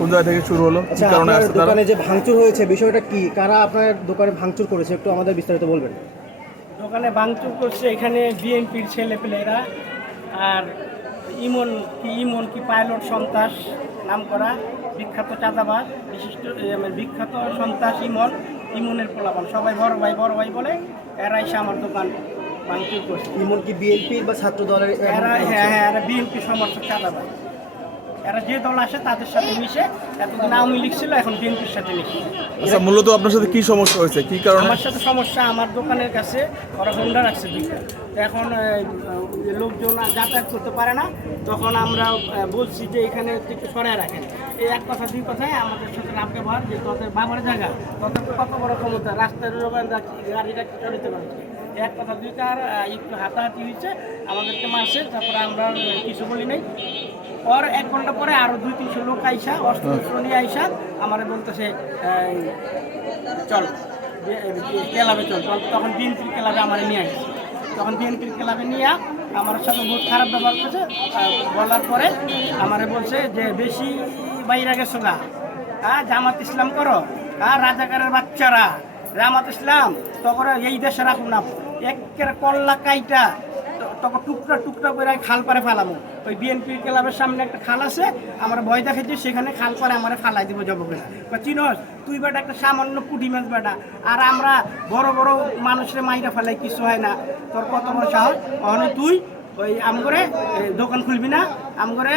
কোন জায়গা থেকে শুরু হলো, কি আচ্ছা, কারণে আপনার আসছে তারা? দোকানে যে ভাঙচুর হয়েছে বিষয়টা কি? কারা আপনার দোকানে ভাঙচুর করেছে একটু আমাদের বিস্তারিত বলবেন? দোকানে ভাঙচুর করছে এখানে বিএনপির ছেলেপেলেরা, আর ইমন কি পাইলট সন্ত্রাস নাম করা বিখ্যাত চাঁদাবাজ বিশিষ্ট বিখ্যাত সন্ত্রাস ইমনের পোলাপান সবাই বড় ভাই বলে এরা এসে আমার দোকান ভাঙচুর করছে। ইমন কি বিএনপির বা ছাত্র দলের? হ্যাঁ, এরা বিএনপি সমর্থক চাঁদাবাজ। এরা যে দল আসে তাদের সাথে মিশে, এতদিন আওয়ামী লীগ ছিল, এখন বিএনপির সাথে মিশে। আচ্ছা, মূলত আপনার সাথে কি সমস্যা হয়েছে, কি কারণে? আমার সাথে সমস্যা, আমার দোকানের কাছে ওরা হোন্ডা রাখছে দুইটা। তো এখন লোকজন যাতায়াত করতে পারে না, তখন আমরা বলছি যে এখানে একটু সরাই রাখেন। এই এক কথা দুই কথায় আমাদের সাথে রাত ব্যবহার, যে তোদের বাবার জায়গা, তোদের কত বড় ক্ষমতা, রাস্তার গাড়িটা চড়িতে পারছে। এক কথা দুইটা আর একটু হাতাহাতি হয়েছে, আমাদেরকে মারছে, তারপরে আমরা কিছু বলি নাই। ওর 1 ঘন্টা পরে আরো 200-300 লোক আইসা অস্ত্র নিয়ে আইসা আমার বলতেছে চল ক্লাবে চল। তখন বিএনপির ক্লাবে আমার নিয়ে আসছে, তখন বিএনপির ক্লাবে নিয়ে আমার সাথে বহুত খারাপ ব্যবহার করেছে। বলার পরে আমারে বলছে যে বেশি বাইরে গেছো গা, হ্যাঁ জামাত ইসলাম করো, হ্যাঁ রাজাকারের বাচ্চারা, জামাত ইসলাম তখন এই দেশে রাখুন না, একের কল্লা কাইটা তখন টুকরা করে খাল পারে ফালাবো। ওই বিএনপি ক্লাবের সামনে একটা খাল আছে, আমরা ভয় দেখাচ্ছি, সেখানে খাল পারে আমার ফালাই দিব যাবো কিনা। চিনস তুই বেটা একটা সামান্য পুঁটি মাছ বেটা, আর আমরা বড় বড় মানুষের মাইরা ফেলাই, কিছু হয় না, তোর কত বড় সাহস, ওখানে তুই ওই আমগরে দোকান খুলবি না, আমগরে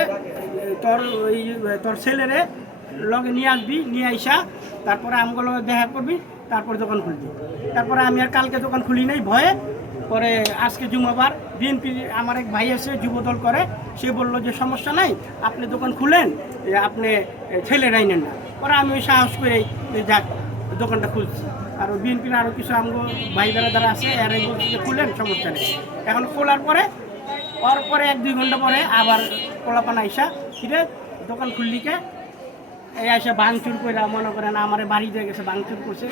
তোর ছেলেরে লগে নিয়ে আসবি, নিয়ে আইসা তারপরে আমগুলো দেখা করবি, তারপর দোকান খুলবি। তারপরে আমি আর কালকে দোকান খুলি নাই ভয়ে। পরে আজকে জুমাবার বিএনপি আমার এক ভাই আছে যুবদল করে, সে বললো যে সমস্যা নাই, আপনি দোকান খুলেন, আপনি ছেলেরাই নেন না। পরে আমি ওই সাহস করে যাক দোকানটা খুলছি। আর ওই বিএনপির আরও কিছু আমগো ভাই বেড়াদারা আছে, এরাই বলছে যে খুলেন, সমস্যা নেই। এখন খোলার পরে ওর পরে 1-2 ঘন্টা পরে আবার পোলাপান আইসা ফিরে দোকান খুললিকে এই এসে ভাঙচুর করে, মনে করেন আমার বাড়ি দিয়ে গেছে, ভাঙচুর করছে।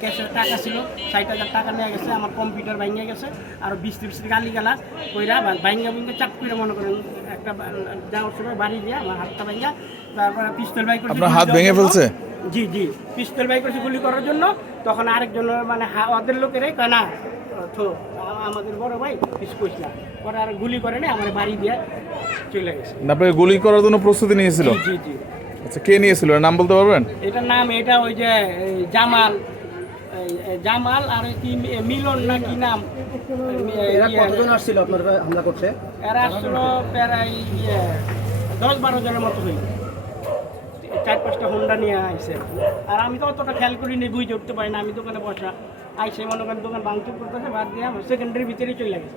ক্যাশের টাকা ছিল 60,000 টাকা নিয়ে গেছে, আমার কম্পিউটার ভাঙিয়ে গেছে, আর 20-30 গালি গালা কইরা ভাঙ্গা চাপ করে, মনে করেন একটা যাওয়ার সময় বাড়ি দিয়ে আমার হাতটা ভাঙ্গা, তারপরে পিস্তল বাই করছে। আপনার হাত ভেঙে ফেলছে? জি, পিস্তল বাই করছে গুলি করার জন্য। তখন আরেকজন মানে ওদের লোকেরাই কয় না তো আমাদের বড় ভাই কিছু কইস না, পরে আর গুলি করে না, আমার বাড়ি দিয়ে চলে গেছে। আপনাকে গুলি করার জন্য প্রস্তুতি নিয়েছিল? জি। আচ্ছা, কে নিয়েছিল, এর নাম বলতে পারবেন? এটার নাম ওই যে জামাল আর কি মিলন না কি নাম। এরা কতজন আসছিল আপনার হামলা করতে? এরা আসলো প্রায় 10-12 জনের মতো হইল, 4-5টা হোন্ডা নিয়ে আইসে। আর আমি তো অতটা খেয়াল করিনি, বুঝে উঠতে পারি না, আমি দোকানে বসা আইসে, মনে করেন দোকান ভাঙচুর করতেছে, বাদ দিয়ে আমার সেকেন্ডারি ভিতরেই চলে গেছে।